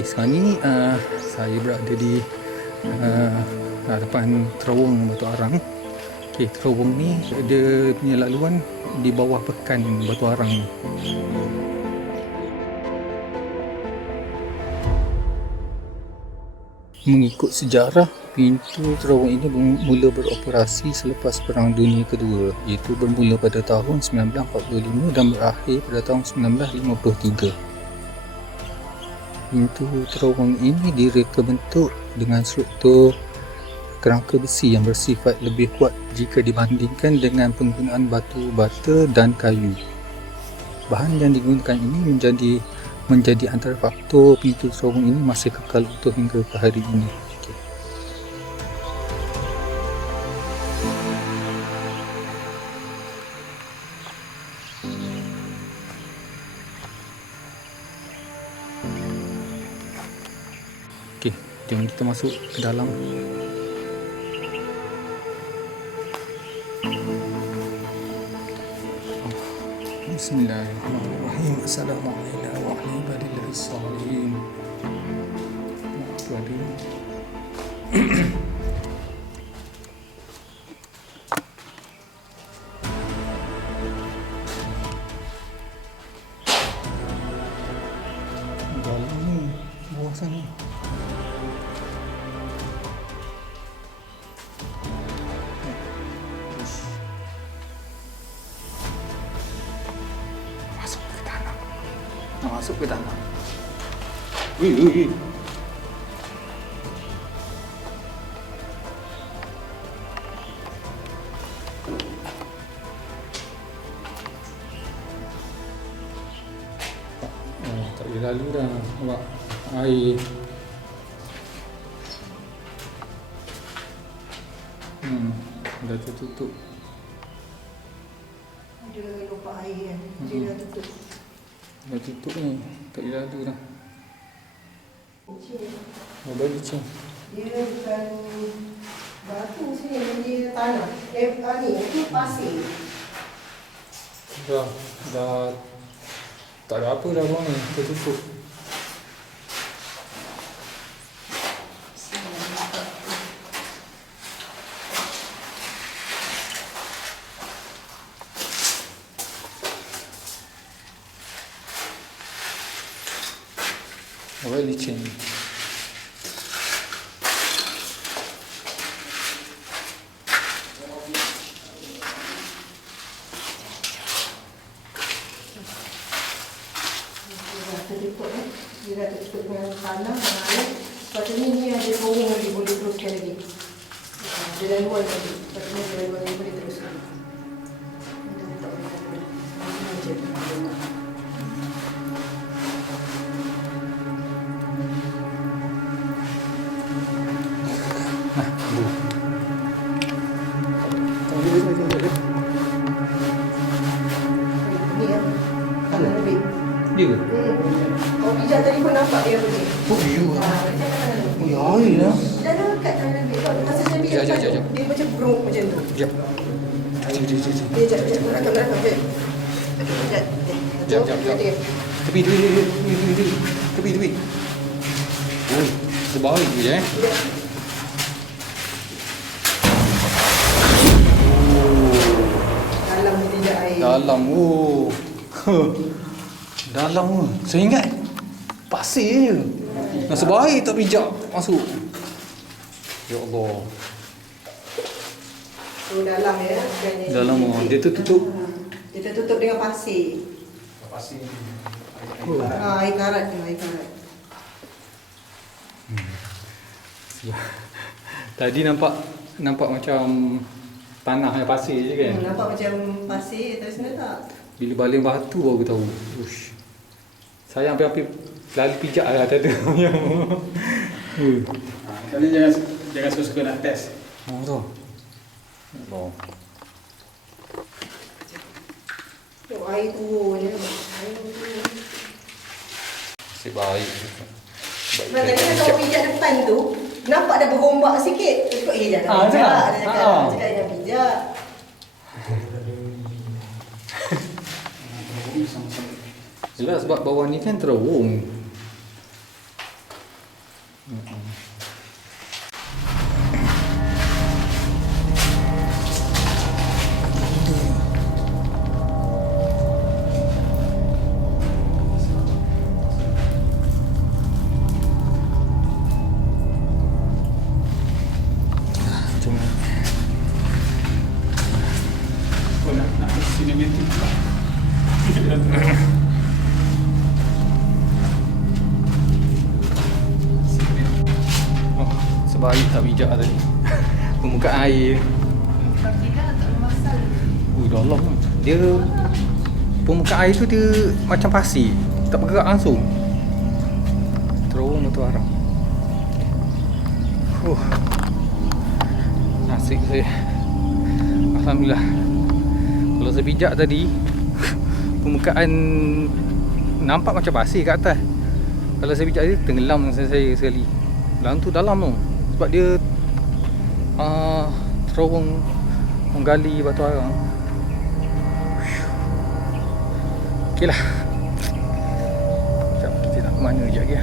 Okey, sekarang ni saya berada di depan terowong Batu Arang. Okey, terowong ni dia punya laluan di bawah pekan Batu Arang ni. Mengikut sejarah, pintu terowong ini mula beroperasi selepas Perang Dunia Kedua, iaitu bermula pada tahun 1945 dan berakhir pada tahun 1953. Pintu terowong ini direka bentuk dengan struktur kerangka besi yang bersifat lebih kuat jika dibandingkan dengan penggunaan batu bata dan kayu. Bahan yang digunakan ini menjadi antara faktor pintu terowong ini masih kekal utuh hingga ke hari ini. Okey, jom kita masuk ke dalam. Bismillahirrahmanirrahim. Assalamualaikum warahmatullahi wabarakatuh. Dalam ni, bawah sana. Masuk ke tanah. Wih. Tak boleh lalu dah. Nampak air. Dah tertutup. Ada lubang air kan. Dia dah tutup. Dah tutup ni, tak boleh lalu dah. Oh, bagi licin. Dia bukan batu sini, dia tanah. Ni, itu pasir. Dah tak ada apa dah bawah ni, tertutup. Awal licin. Dia dah tertutup dengan tanah dan air. Sepatutnya ni ada terowong lagi, boleh teruskan lagi. Ada laluan lagi. Sepatutnya ada laluan lagi, boleh teruskan. Kita tak boleh. Macam tu. Ni kan, tanah lebih. Dia ke? Kau pijak tadi pun nampak dia lebih. Oh, you Macam tanah lebih. ya air lah. Dah dekat tanah lebih. Kau rasa macam pijak, Sekejap. dia macam beruk macam tu. Sekejap. Dia sekejap, merakam, okey. Okey, sekejap. Sekejap. Tepi. Tepi. Oh, sebaik je Dalam dia pijak air. Dalam, dalam tu. Saya ingat pasir je. Nasib baik tak pijak masuk. Ya Allah. Oh, dalam ya. Dalam dia tertutup. Dia tertutup dengan pasir. Air karat tu, air karat. Tadi nampak macam tanah yang pasir je kan. Nampak macam pasir, tapi sebenarnya tak. Bila baling batu baru tahu. Ush. Saya hampir lalu pijak lah kata tu. Kali jangan suka-suka nak test. Oh tu. Allah. Tengok air turun je. Air turun. Nasib baik. Nah, tadi kan kau pijak depan tu, nampak dah bergombak sikit. Cakap, jangan pijak. Dia cakap, jangan pijak. Jelas sebab bawah ni kan terowong. Sinematik. Oh, sebaik tak bijak tadi. Permukaan air. Tapi dah tak ada masalah. Dalam dia permukaan air tu dia macam pasir, tak bergerak langsung. Terowong tu arang. Nasib saya. Alhamdulillah. Kalau saya bijak tadi permukaan nampak macam pasir kat atas. Kalau saya bijak dia tenggelam saya sekali. Dalam tu dalam tu. Sebab dia terowong menggali batu arang. Okeylah. Sekejap kita nak ke mana sekejap lagi.